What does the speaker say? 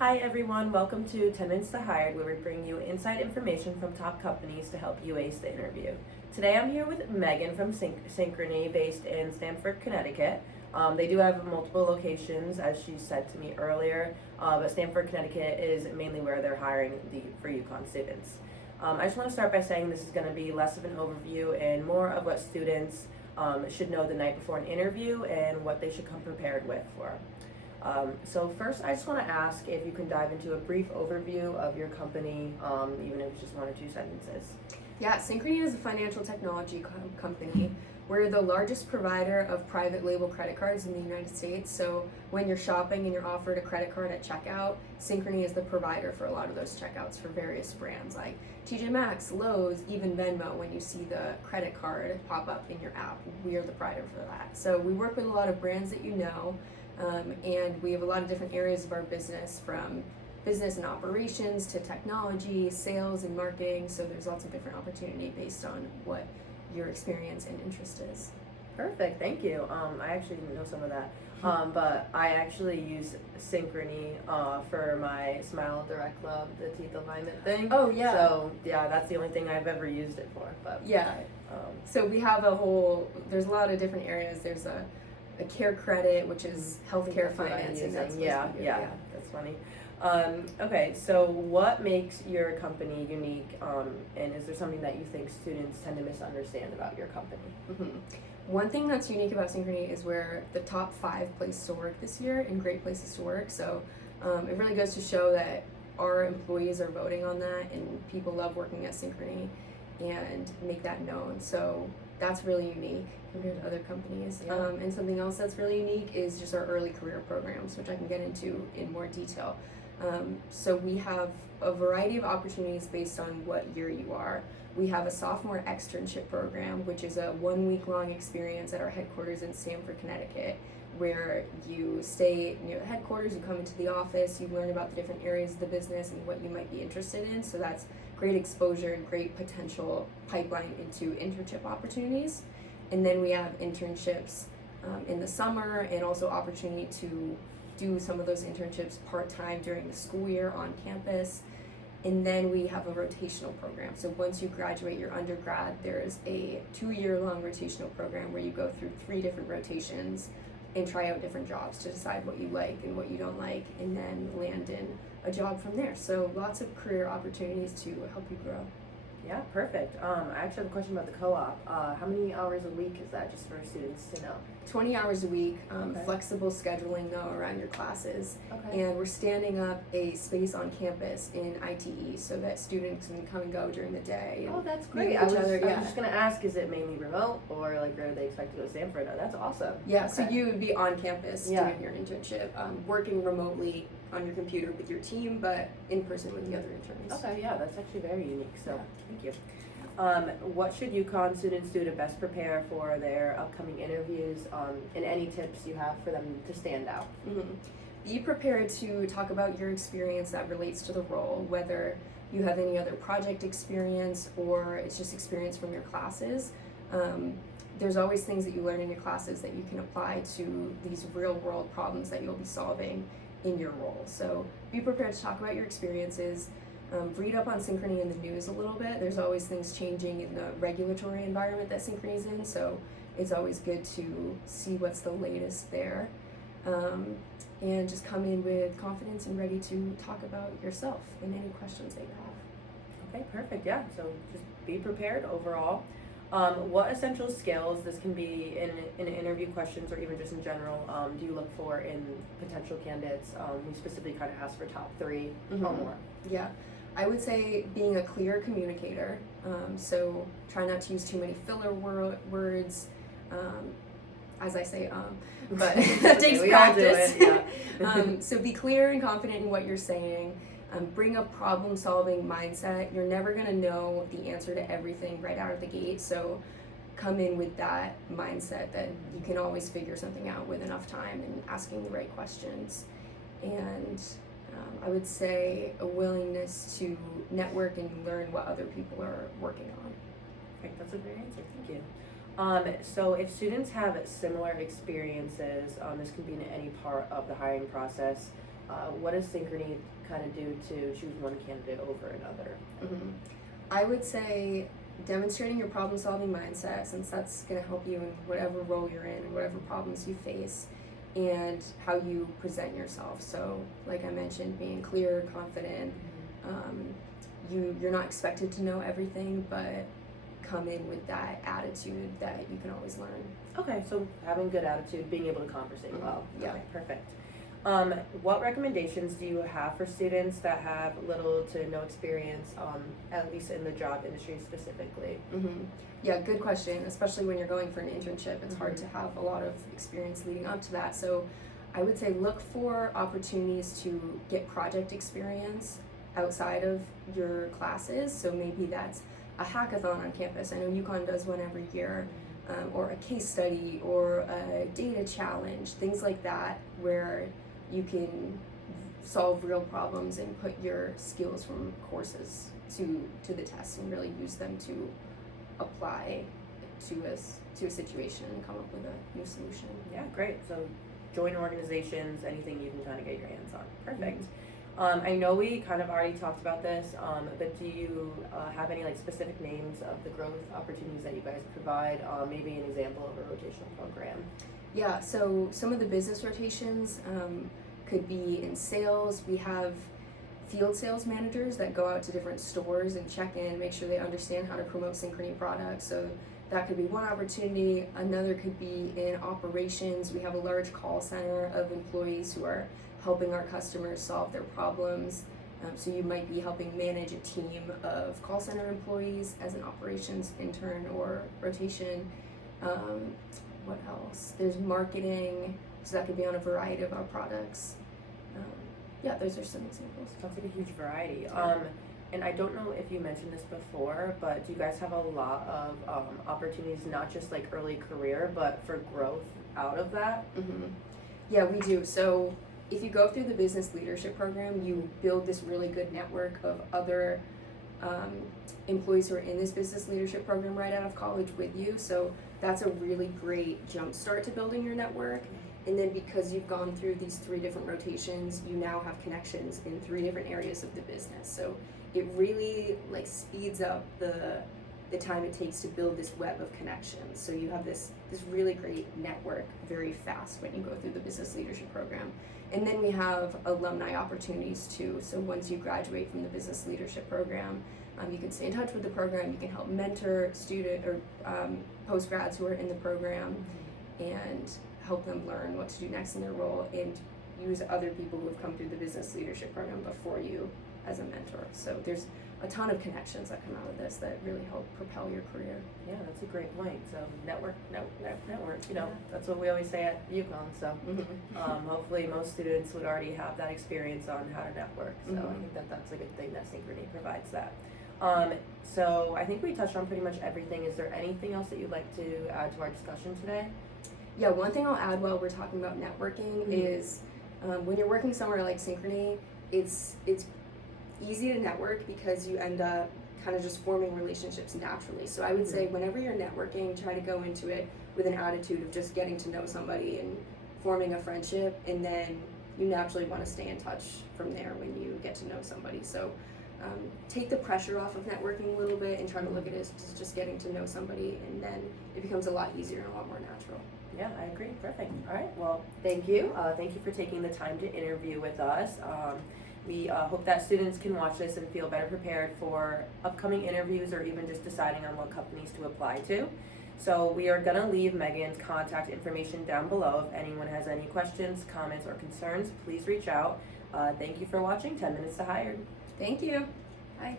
Hi everyone, welcome to 10 Minutes to Hired, where we bring you inside information from top companies to help you ace the interview. Today I'm here with Megan from Synchrony, based in Stamford, Connecticut. They do have multiple locations, as she said to me earlier, but Stamford, Connecticut is mainly where they're hiring for UConn students. I just want to start by saying this is going to be less of an overview and more of what students should know the night before an interview and what they should come prepared with for. So first, I just want to ask if you can dive into a brief overview of your company, even if it's just one or two sentences. Yeah, Synchrony is a financial technology company. We're the largest provider of private label credit cards in the United States. So when you're shopping and you're offered a credit card at checkout, Synchrony is the provider for a lot of those checkouts for various brands like TJ Maxx, Lowe's, even Venmo. When you see the credit card pop up in your app, we are the provider for that. So we work with a lot of brands that you know. And we have a lot of different areas of our business, from business and operations to technology, sales and marketing. So there's lots of different opportunity based on what your experience and interest is. Perfect, thank you. I actually didn't know some of that, but I actually use Synchrony for my Smile Direct Club, the teeth alignment thing. Oh yeah. So yeah, that's the only thing I've ever used it for. But yeah. So we have there's a lot of different areas. There's a care credit, which is healthcare financing. Yeah, that's funny. Okay, so what makes your company unique, and is there something that you think students tend to misunderstand about your company? Mm-hmm. One thing that's unique about Synchrony is we're the top 5 places to work this year in Great Places to Work. So it really goes to show that our employees are voting on that, and people love working at Synchrony and make that known. So that's really unique compared to other companies. Yeah. And something else that's really unique is just our early career programs, which I can get into in more detail. So we have a variety of opportunities based on what year you are. We have a sophomore externship program, which is a 1-week-long experience at our headquarters in Stamford, Connecticut, where you stay near the headquarters, you come into the office, you learn about the different areas of the business and what you might be interested in. So that's great exposure and great potential pipeline into internship opportunities. And then we have internships in the summer, and also opportunity to do some of those internships part-time during the school year on campus. And then we have a rotational program. So once you graduate your undergrad, there's a 2-year-long rotational program where you go through 3 different rotations and try out different jobs to decide what you like and what you don't like, and then land in a job from there. So lots of career opportunities to help you grow. Yeah, perfect. I actually have a question about the co-op. How many hours a week is that, just for students to know? 20 hours a week, Okay. Flexible scheduling though around your classes. Okay. And we're standing up a space on campus in ITE so that students can come and go during the day. Oh, that's meet great. each I was other, just going to ask, is it mainly remote, or like are they expected to go to Stanford? Oh, that's awesome. Yeah, Okay. so you would be on campus Yeah. doing your internship, working remotely on your computer with your team, but in person with the other interns. Okay, yeah, that's actually very unique, so Yeah. thank you. What should UConn students do to best prepare for their upcoming interviews, and any tips you have for them to stand out? Mm-hmm. Be prepared to talk about your experience that relates to the role, whether you have any other project experience or it's just experience from your classes. There's always things that you learn in your classes that you can apply to these real world problems that you'll be solving in your role. So be prepared to talk about your experiences. Read up on Synchrony in the news a little bit. There's always things changing in the regulatory environment that Synchrony's in, so it's always good to see what's the latest there. And just come in with confidence and ready to talk about yourself and any questions that you have. Okay, perfect, yeah, so just be prepared overall. What essential skills, this can be in interview questions or even just in general, do you look for in potential candidates who specifically kind of ask for top 3 or more? Yeah, I would say being a clear communicator. So try not to use too many filler words. As I say, but that takes practice. Yeah. So be clear and confident in what you're saying. Bring a problem-solving mindset. You're never gonna know the answer to everything right out of the gate, so come in with that mindset that you can always figure something out with enough time and asking the right questions. And I would say a willingness to network and learn what other people are working on. Okay, that's a great answer, thank you. So if students have similar experiences, this can be in any part of the hiring process, what does Synchrony kind of do to choose one candidate over another? Mm-hmm. I would say demonstrating your problem-solving mindset, since that's going to help you in whatever role you're in and whatever problems you face, and how you present yourself. So, like I mentioned, being clear, confident. You're not expected to know everything, but come in with that attitude that you can always learn. Okay, so having good attitude, being able to conversate well. Yeah. Okay, perfect. What recommendations do you have for students that have little to no experience, at least in the job industry specifically? Mm-hmm. Yeah, good question. Especially when you're going for an internship, it's hard to have a lot of experience leading up to that. So I would say look for opportunities to get project experience outside of your classes. So maybe that's a hackathon on campus. I know UConn does one every year. Or a case study or a data challenge, things like that, where you can solve real problems and put your skills from courses to the test and really use them to apply to a situation and come up with a new solution. Yeah, great. So join organizations, anything you can kind of get your hands on. Perfect. I know we kind of already talked about this, but do you have any like specific names of the growth opportunities that you guys provide? Maybe an example of a rotational program. Yeah, so some of the business rotations could be in sales. We have field sales managers that go out to different stores and check in, make sure they understand how to promote Synchrony products. So that could be one opportunity. Another could be in operations. We have a large call center of employees who are helping our customers solve their problems. So you might be helping manage a team of call center employees as an operations intern or rotation. What else? There's marketing, so that could be on a variety of our products. Yeah, those are some examples. Sounds like a huge variety. And I don't know if you mentioned this before, but do you guys have a lot of opportunities, not just like early career, but for growth out of that? Mm-hmm. Yeah, we do. So if you go through the business leadership program, you build this really good network of other employees who are in this business leadership program right out of college with you. So that's a really great jump start to building your network. And then because you've gone through these 3 different rotations, you now have connections in 3 different areas of the business. So it really like speeds up the time it takes to build this web of connections. So you have this really great network very fast when you go through the business leadership program. And then we have alumni opportunities too. So once you graduate from the business leadership program, you can stay in touch with the program. You can help mentor student or postgrads who are in the program and help them learn what to do next in their role, and use other people who have come through the business leadership program before you as a mentor. So there's a ton of connections that come out of this that really help propel your career. Yeah, that's a great point. So network, you know, that's what we always say at UConn. So hopefully most students would already have that experience on how to network. So I think that's a good thing that Synchrony provides that. So I think we touched on pretty much everything. Is there anything else that you'd like to add to our discussion today? Yeah, one thing I'll add while we're talking about networking is when you're working somewhere like Synchrony, it's easy to network because you end up kind of just forming relationships naturally. So I would say whenever you're networking, try to go into it with an attitude of just getting to know somebody and forming a friendship, and then you naturally want to stay in touch from there when you get to know somebody. So take the pressure off of networking a little bit and try to look at it as just getting to know somebody, and then it becomes a lot easier and a lot more natural. Yeah, I agree. Perfect. All right. Well, thank you. Thank you for taking the time to interview with us. We hope that students can watch this and feel better prepared for upcoming interviews or even just deciding on what companies to apply to. So we are going to leave Megan's contact information down below. If anyone has any questions, comments, or concerns, please reach out. Thank you for watching 10 Minutes to Hire. Thank you. Bye.